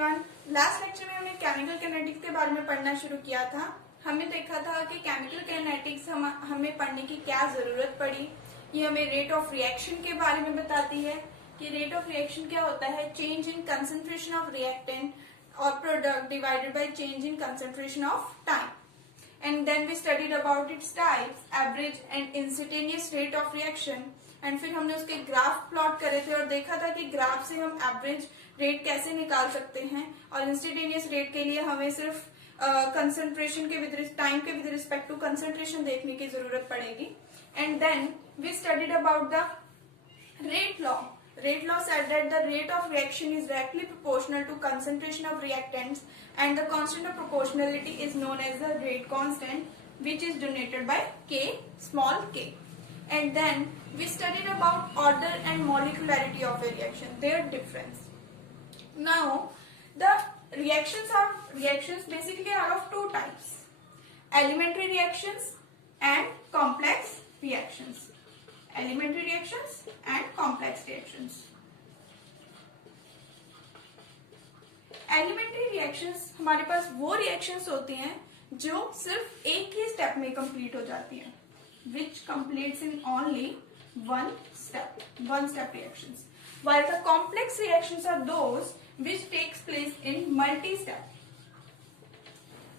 Everyone. Last lecture में हमने chemical kinetics के बारे में पढ़ना शुरू किया था। हमने देखा था कि केमिकल काइनेटिक्स हमें पढ़ने की क्या जरूरत पड़ी। ये हमें रेट ऑफ रिएक्शन के बारे में बताती है कि रेट ऑफ रिएक्शन क्या होता है, change in concentration of reactant और product divided by change in concentration of time. And then we studied about its types, average and instantaneous rate of reaction. And फिर हमने उसके ग्राफ प्लॉट करे थे और देखा था कि ग्राफ से हम एवरेज रेट कैसे निकाल सकते हैं और इंस्टेंटेनियस रेट के लिए हमें सिर्फ कंसंट्रेशन के टाइम के विद रिस्पेक्ट टू कंसंट्रेशन देखने की जरूरत पड़ेगी। And then we studied about the rate law. Rate law said that the rate of reaction is directly proportional to concentration of reactants and the constant of proportionality is known as the rate constant which is denoted by K, small k. And then we studied about order and molecularity of a reaction, their difference. Now the reactions basically are of two types, elementary reactions and complex reactions. Elementary reactions and complex reactions. Elementary reactions हमारे पास वो reactions होती हैं जो सिर्फ एक ही step में complete हो जाती हैं, which completes in only one step reactions. While the complex reactions are those which takes place in multi-step.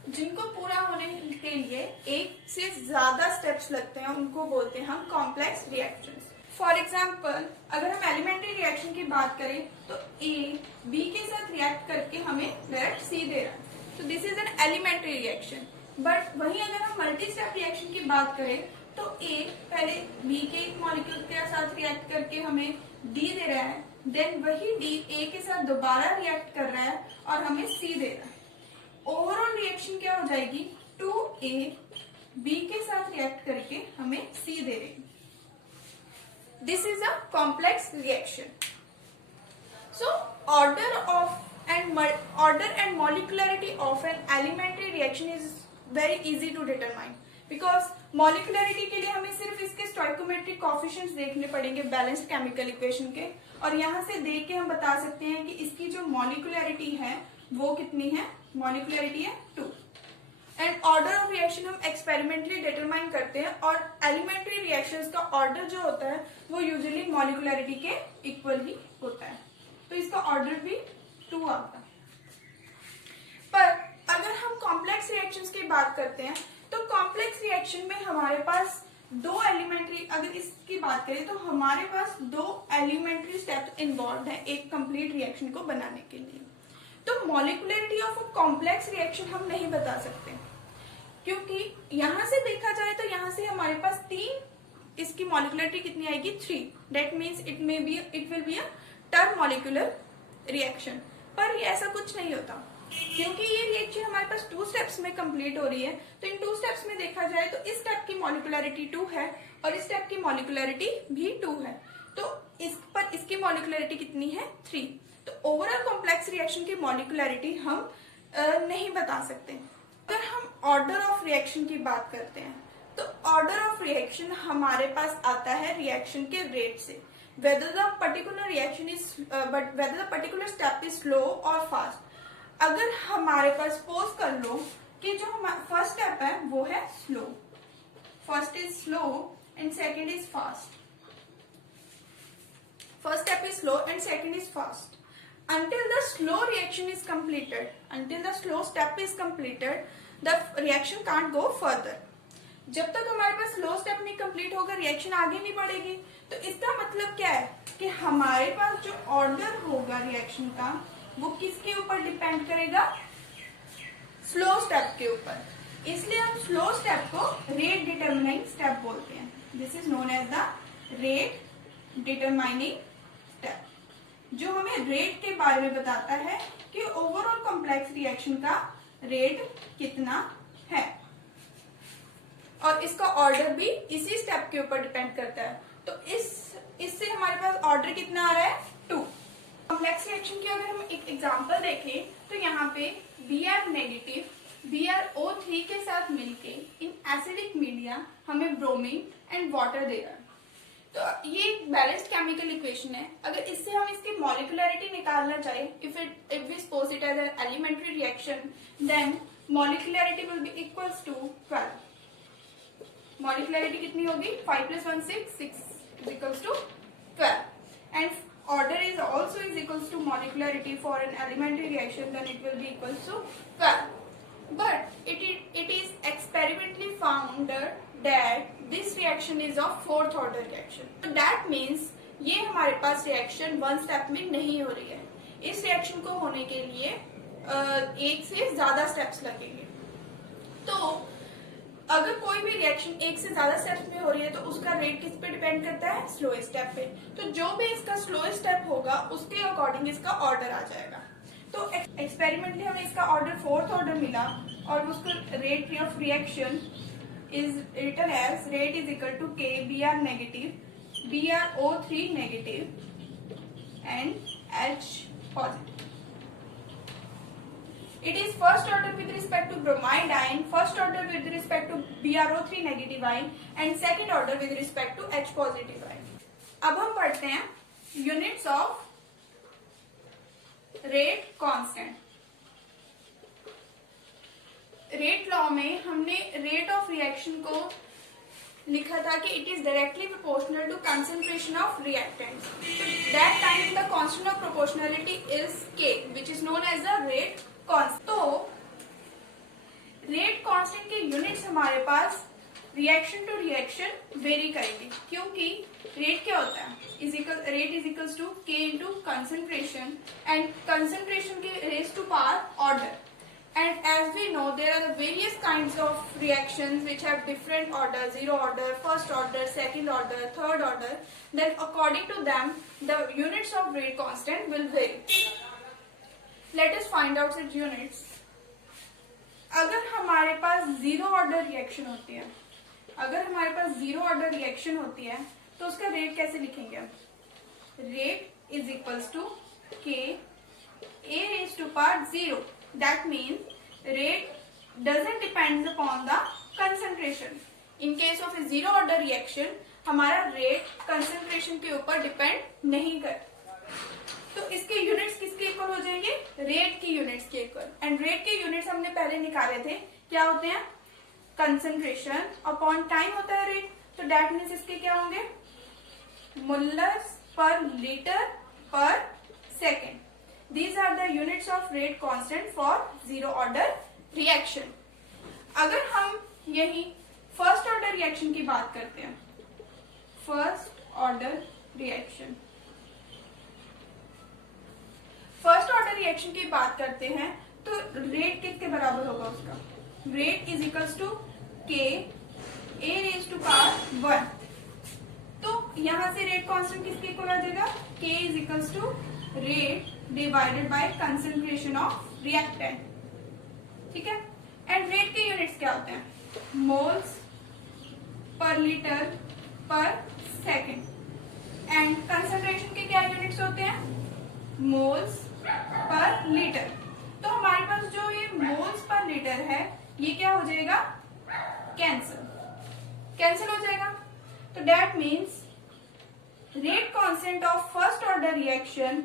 जिनको पूरा होने के लिए एक से ज्यादा स्टेप्स लगते हैं उनको बोलते हैं हम कॉम्प्लेक्स रिएक्शंस। फॉर एग्जाम्पल अगर हम एलिमेंट्री रिएक्शन की बात करें तो ए बी के साथ रिएक्ट करके हमें डायरेक्ट सी दे रहा है, तो this is an elementary reaction. But वहीं अगर हम मल्टी स्टेप रिएक्शन की बात करें तो ए पहले बी के एक मॉलिक्यूल के साथ रिएक्ट करके हमें डी दे रहा है, देन वही डी ए के साथ दोबारा रिएक्ट कर रहा है और हमें सी दे रहा है। ओवरऑल रिएक्शन क्या हो जाएगी, 2A B के साथ रिएक्ट करके हमें C दे रही। This is a complex reaction. So order and molecularity of an elementary reaction is very easy to determine, because molecularity के लिए हमें सिर्फ इसके स्टोइकोमेट्रिक कोएफिशिएंट्स देखने पड़ेंगे बैलेंस्ड केमिकल इक्वेशन के, और यहाँ से देख के हम बता सकते हैं कि इसकी जो मॉलिक्युलरिटी है वो कितनी है, मॉलिक्युलरिटी है 2। एंड ऑर्डर ऑफ रिएक्शन हम एक्सपेरिमेंटली डिटरमाइन करते हैं और एलिमेंट्री रिएक्शंस का ऑर्डर जो होता है वो यूजुअली मॉलिक्युलरिटी के इक्वल ही होता है, तो इसका ऑर्डर भी 2 आता है। पर अगर हम कॉम्प्लेक्स रिएक्शंस की बात करते हैं तो कॉम्प्लेक्स रिएक्शन में हमारे पास दो एलिमेंट्री, अगर इसकी बात करें तो हमारे पास 2 एलिमेंट्री स्टेप्स इन्वॉल्व है एक कंप्लीट रिएक्शन को बनाने के लिए। तो मॉलिक्युलरिटी ऑफ अ कॉम्प्लेक्स रिएक्शन हम नहीं बता सकते, क्योंकि यहां से देखा जाए तो यहां से हमारे पास 3, इसकी मॉलिक्युलरिटी कितनी आएगी 3। That means it will be a term molecular reaction. पर ये ऐसा कुछ नहीं होता, क्योंकि ये रिएक्शन हमारे पास 2 स्टेप्स में कंप्लीट हो रही है। तो इन 2 स्टेप्स में देखा जाए तो इस स्टेप की मॉलिक्युलरिटी 2 है और इस स्टेप की मॉलिक्युलरिटी भी 2 है, तो इसकी मॉलिक्युलरिटी कितनी है 3। तो ओवरऑल कॉम्प्लेक्स रिएक्शन की मॉलिक्युलरिटी हम नहीं बता सकते। अगर हम ऑर्डर ऑफ रिएक्शन की बात करते हैं तो ऑर्डर ऑफ रिएक्शन हमारे पास आता है रिएक्शन के रेट से, whether the particular step is slow or fast। अगर हमारे पास सपोज कर लो कि जो हमारा फर्स्ट स्टेप है वो है slow, first is slow and second is fast. First step is slow and second is fast. Until the slow reaction is completed, until the slow step is completed, the reaction can't go further। जब तक हमारे पास slow step नहीं complete होगा reaction आगे नहीं बढ़ेगी। तो इसका मतलब क्या है कि हमारे पास जो ऑर्डर होगा रिएक्शन का वो किसके ऊपर डिपेंड करेगा, स्लो स्टेप के ऊपर। इसलिए हम स्लो स्टेप को रेट डिटरमाइनिंग स्टेप बोलते हैं। This is known as the rate determining step, जो हमें रेट के बारे में बताता है कि ओवरऑल कॉम्प्लेक्स रिएक्शन का रेट कितना है, और इसका ऑर्डर भी इसी स्टेप के ऊपर डिपेंड करता है। तो इससे हमारे पास ऑर्डर कितना आ रहा है 2। कॉम्प्लेक्स रिएक्शन की अगर हम एक एग्जांपल देखें तो यहाँ पे Br नेगेटिव BrO3 के साथ मिलके इन एसिडिक मीडिया हमें ब्रोमीन एंड वाटर दे रहा है। तो ये एक बैलेंस्ड केमिकल इक्वेशन है। अगर इससे हम इसकी मॉलिक्युलरिटी निकालना चाहे, if we suppose it as an elementary reaction, then molecularity will be equals to 12. Molecularity कितनी होगी? 5 plus 1 6, 6 is equals to 12. And order is also is equals to molecularity for an elementary reaction, then it will be equals to 12. But it is experimentally found that this reaction is of fourth order reaction. So that means ये हमारे पास reaction one step में नहीं हो रही है. इस reaction को होने के लिए एक से ज्यादा steps लगेंगे. तो अगर कोई भी रिएक्शन एक से ज्यादा स्टेप्स में हो रही है तो उसका रेट किस पे डिपेंड करता है? स्लोएस्ट स्टेप पे. तो जो भी इसका स्लोएस्ट स्टेप होगा उसके अकॉर्डिंग इसका ऑर्डर आ जाएगा. तो एक्सपेरिमेंटली हमें इसका ऑर्डर फोर्थ ऑर्डर मिला और उसका rate of reaction is written as rate is equal to k Br negative, BrO3 negative and H positive. It is first order with respect to bromide ion, first order with respect to BrO3 negative ion and second order with respect to H positive ion. अब हम पढ़ते हैं units of rate constant. Rate law में हमने rate of reaction को लिखा था कि it is directly proportional to concentration of reactants. That time the constant of proportionality is K, which is known as the rate constant. तो rate constant के units हमारे पास रिएक्शन टू रिएक्शन वेरी करेंगे, क्योंकि रेट क्या होता है? Rate is equals to K into concentration and concentration की raise to power order. And as we know, there are the various kinds of reactions which have different order, zero order, first order, second order, third order. Then according to them, the units of rate constant will vary. Let us find out its units. अगर हमारे पास zero order reaction होती है, तो उसका rate कैसे लिखेंगे हम? Rate is equals to K A raised to power 0. That means rate doesn't depend upon the concentration. In case of a zero order reaction, हमारा रेट कंसंट्रेशन के ऊपर डिपेंड नहीं करता. तो इसके यूनिट्स किसके इक्वल हो जाएंगे? रेट की यूनिट्स के इक्वल. एंड रेट के यूनिट्स हमने पहले निकाले थे, क्या होते हैं? कंसंट्रेशन अपॉन टाइम होता है रेट. तो दैट मीन्स इसके क्या होंगे? मोलर्स पर litre per second. These are the units of rate constant for zero order reaction. अगर हम यही फर्स्ट ऑर्डर रिएक्शन की बात करते हैं, फर्स्ट ऑर्डर रिएक्शन की बात करते हैं तो रेट किसके बराबर होगा उसका? Rate is equals to K A raise to power 1. तो यहां से रेट कांस्टेंट किसके इक्वल आ जाएगा? K is equals to rate divided by concentration of reactant. ठीक है. एंड रेट के यूनिट्स क्या होते हैं? Moles per litre per second. And concentration के क्या यूनिट्स होते हैं? Moles per litre. तो हमारे पास जो ये मोल्स पर लीटर है ये क्या हो जाएगा? कैंसिल हो जाएगा. तो that means rate constant of first order reaction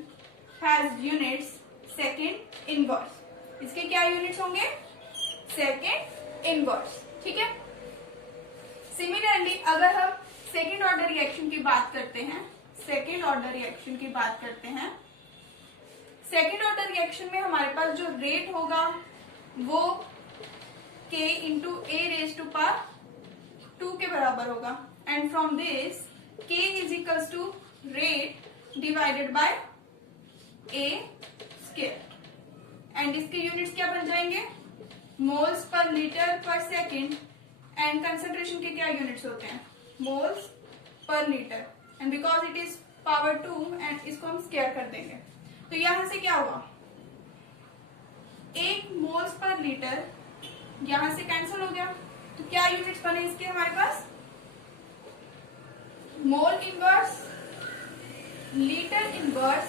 has units second inverse. इसके क्या यूनिट्स होंगे? Second inverse. ठीक है. सिमिलरली अगर हम सेकेंड ऑर्डर रिएक्शन की बात करते हैं, सेकेंड ऑर्डर रिएक्शन में हमारे पास जो रेट होगा वो K into A raise to power 2 के बराबर होगा. And from this K is equals to rate divided by A square. And इसके यूनिट्स क्या बन जाएंगे? Moles per litre per second. And concentration के क्या यूनिट्स होते हैं? Moles per litre. And because it is power 2 and इसको हम स्क्वायर कर देंगे. तो यहां से क्या हुआ? एक मोल्स पर लीटर यहां से कैंसिल हो गया. तो क्या यूनिट्स बने इसके हमारे पास? Mole inverse, litre inverse,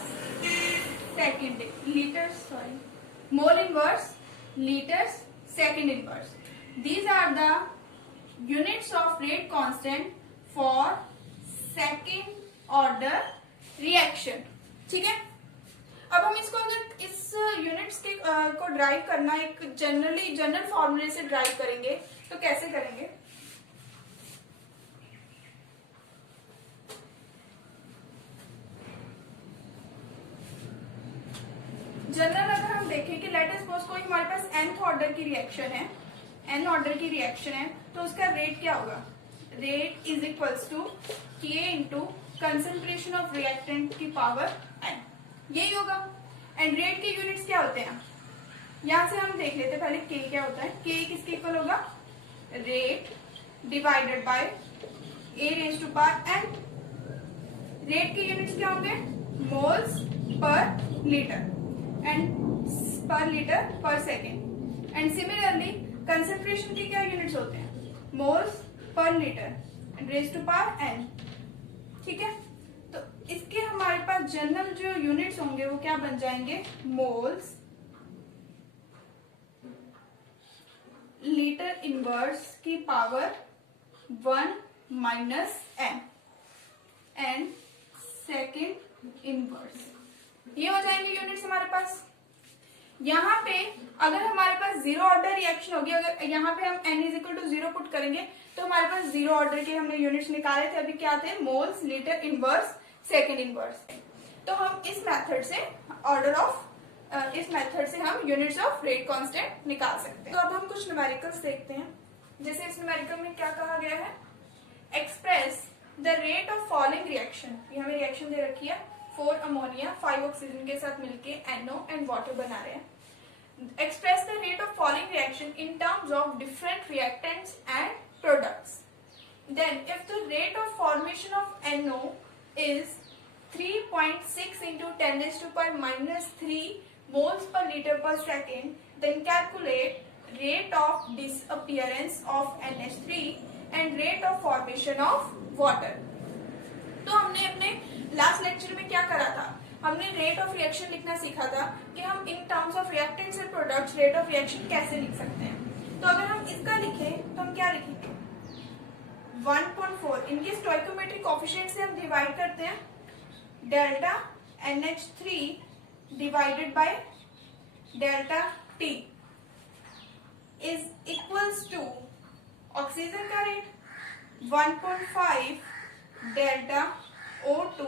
second litre, mole inverse, litres, second inverse. These are the units of rate constant for second order reaction. ठीक है. अब हम इसको अगर इस यूनिट्स यूनिट्स के को ड्राइव करना एक जनरल फॉर्मूले से ड्राइव करेंगे, तो कैसे करेंगे? जनरल अगर हम देखें कि लेट अस सपोज कोई हमारे पास nth ऑर्डर की रिएक्शन है, n ऑर्डर की रिएक्शन है, तो उसका रेट क्या होगा? Rate is equals to k into concentration of reactant की पावर n, यही होगा। एंड रेट के यूनिट्स क्या होते हैं? यहां से हम देख लेते हैं पहले k क्या होता है। k किसके इक्वल होगा? Rate divided by a raise to power n। Rate के यूनिट्स क्या होंगे? Moles per litre and per litre per second. And similarly concentration के क्या यूनिट्स होते हैं? Moles per litre and raise to power n। ठीक है, तो इसके हमारे पास जनरल जो यूनिट्स होंगे वो क्या बन जाएंगे? मोल्स लीटर इनवर्स की power 1 minus n and second inverse, ये हो जाएंगे यूनिट्स हमारे पास। यहाँ पे अगर हमारे पास जीरो ऑर्डर रिएक्शन होगी, अगर यहाँ पे हम n is equal to 0 put करेंगे तो हमारे पास जीरो ऑर्डर के हमने यूनिट्स निकाले थे, अभी क्या थे? Moles litre inverse second inverse. तो हम इस मेथड से इस मेथड से हम यूनिट्स ऑफ रेट कांस्टेंट निकाल सकते हैं। तो अब हम कुछ न्यूमेरिकल्स देखते हैं। जैसे इस न्यूमेरिकल में क्या कहा गया है? Express the rate of following reaction, ये हमें रिएक्शन दे रखी है 4 अमोनिया 5 ऑक्सीजन के साथ मिलके NO एंड वाटर बना रहे हैं। Express the rate of following reaction in terms of different reactants and products. Then if the rate of formation of NO is 3.6 into 10 raised to power minus 3 moles per liter per second, then calculate rate of disappearance of NH3 and rate of formation of water। तो हमने अपने last lecture में क्या करा था? हमने rate of reaction लिखना सीखा था कि हम इन terms of reactants and products rate of reaction कैसे लिख सकते हैं। तो अगर हम इसका लिखें तो हम क्या लिखेंगे? 1.4 इनके स्टोइकोमेट्रिक कोएफिशिएंट से हम डिवाइड करते हैं, delta NH3 divided by delta T is equals to oxygen का rate 1.5 delta O2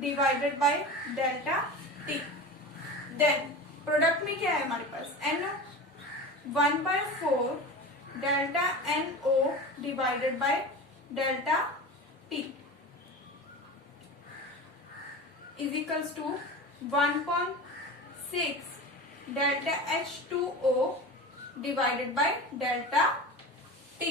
divided by delta T। Then product में क्या है हमारे पास? NO 1/4 delta NO divided by delta T is equals to 1.6 delta H2O divided by delta T।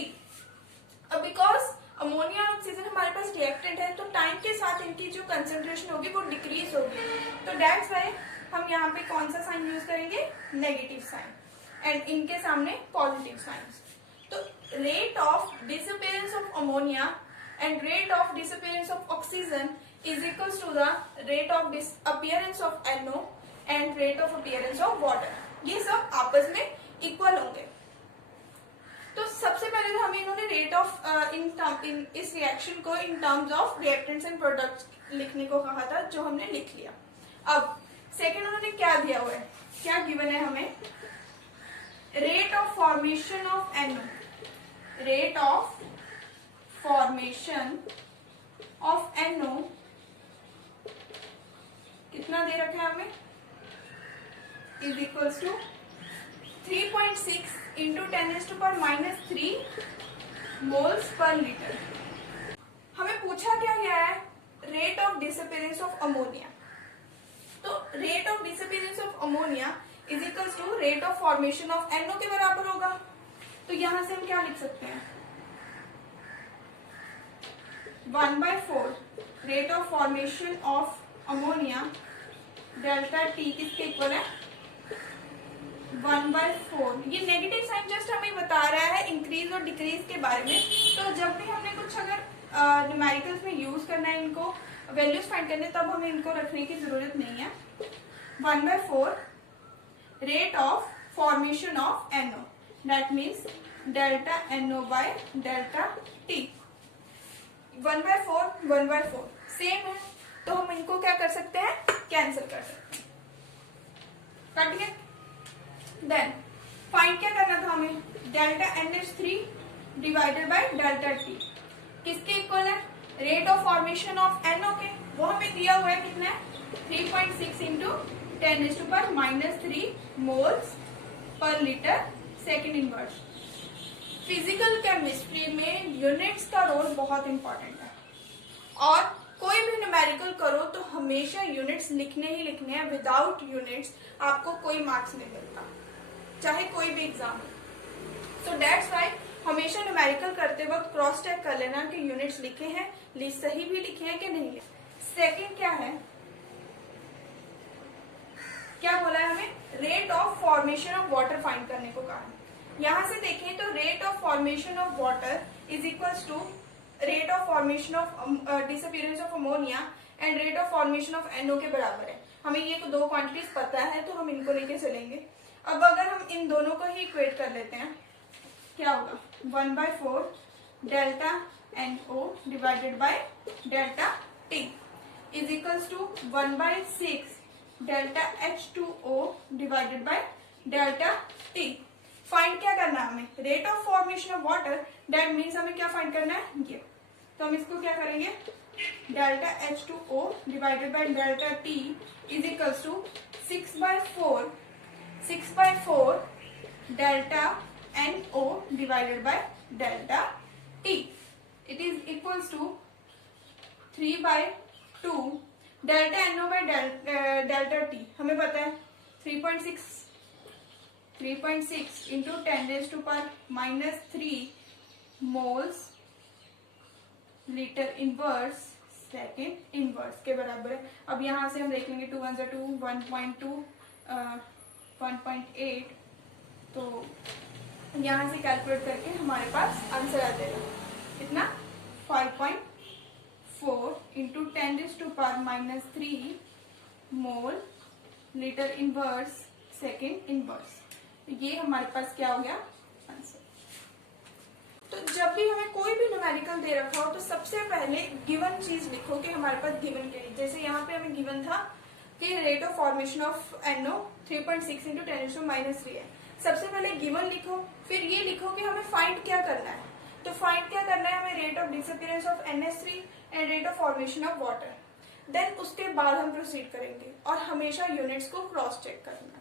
अब because ammonia और oxygen हमारे पास रिएक्टेंट है, तो टाइम के साथ इनकी जो कंसेंट्रेशन होगी वो डिक्रीज होगी, तो दैट्स व्हाई हम यहाँ पे कौन सा साइन यूज करेंगे? नेगेटिव साइन, एंड इनके सामने पॉजिटिव साइंस। तो rate of disappearance of ammonia and rate of disappearance of oxygen is equals to the rate of disappearance of NO and rate of appearance of water, ये सब आपस में equal होंगे। तो सबसे पहले तो हमें इन्होंने रेट ऑफ इस रिएक्शन को इन terms of reactants and products लिखने को कहा था, जो हमने लिख लिया। अब सेकंड उन्होंने क्या दिया हुआ है? क्या गिवन है हमें? Rate of formation of NO, rate of formation of NO कितना दे रखा है हमें? Is equals to 3.6 into 10 raised to power minus 3 moles per litre. हमें पूछा क्या गया है? Rate of disappearance of ammonia. तो rate of disappearance of ammonia is equals to rate of formation of NO के बराबर होगा। तो यहां से हम क्या लिख सकते हैं? 1/4 rate of formation of ammonia delta T किसके इक्वल है? 1/4। ये नेगेटिव साइन जस्ट हमें बता रहा है इंक्रीज और डिक्रीज के बारे में। तो जब भी हमने कुछ अगर न्यूमेरिकल्स में यूज करना है, इनको वैल्यूज फाइंड करने, तब हमें इनको रखने की जरूरत नहीं है। 1/4 rate of formation of NO, that means delta NO by delta T। 1/4 same है, तो हम इनको क्या कर सकते हैं? कैंसिल कर सकते हैं। कट गया। देन फाइंड क्या करना था हमें, delta NH3 divided by delta T किसके इक्वल है, rate of formation of NO के, वो हमें दिया हुआ है कितना है 3.6 into 10⁻³ moles per litre second inverse. Physical chemistry में यूनिट्स का रोल बहुत इंपॉर्टेंट है और कोई भी न्यूमेरिकल करो तो हमेशा यूनिट्स लिखने ही लिखने हैं, विदाउट यूनिट्स आपको कोई मार्क्स नहीं मिलता, चाहे कोई भी एग्जाम हो। सो दैट्स वाई हमेशा न्यूमेरिकल करते वक्त क्रॉस चेक कर लेना कि यूनिट्स लिखे हैं, सही भी लिखे हैं कि नहीं लिखे। सेकंड क्या है, क्या बोला है हमें, rate of formation of water find करने को कहा है। यहां से देखें तो rate of formation of water is equals to rate of formation of disappearance of ammonia and rate of formation of NO के बराबर है। हमें ये दो क्वांटिटीज पता है तो हम इनको लेके चलेंगे। अब अगर हम इन दोनों को ही इक्वेट कर लेते हैं, क्या होगा 1/4 delta NO divided by delta T is equals to 1/6 delta H2O divided by delta T। Find क्या करना है हमें, rate of formation of water, that means हमें क्या फाइंड करना है ये, तो हम इसको क्या करेंगे delta H2O divided by delta T is equals to 6/4 delta NO divided by delta T it is equals to 3/2 delta NO by delta T हमें पता है 3.6 into 10⁻³ moles litre inverse second inverse के बराबर है। अब यहां से हम देख लेंगे 2 1 2 1.2 1.8, तो यहां से कैलकुलेट करके हमारे पास आंसर आ जाएगा कितना 5.4 into 10⁻³ mole litre inverse second inverse. ये हमारे पास क्या हो गया आंसर। तो जब भी हमें कोई भी न्यूमेरिकल दे रखा हो तो सबसे पहले गिवन चीज लिखो कि हमारे पास गिवन क्या है। जैसे यहाँ पे हमें गिवन था कि rate of formation of NO 3.6 into 10⁻³ है। सबसे पहले गिवन लिखो, फिर ये लिखो कि हमें फाइंड क्या करना है। तो फाइंड क्या करना है हमें, rate of disappearance of NH3 and rate of formation of water. Then उसके बाद हम प्रोसीड करेंगे और हमेशा यूनिट्स को क्रॉस चेक करना है।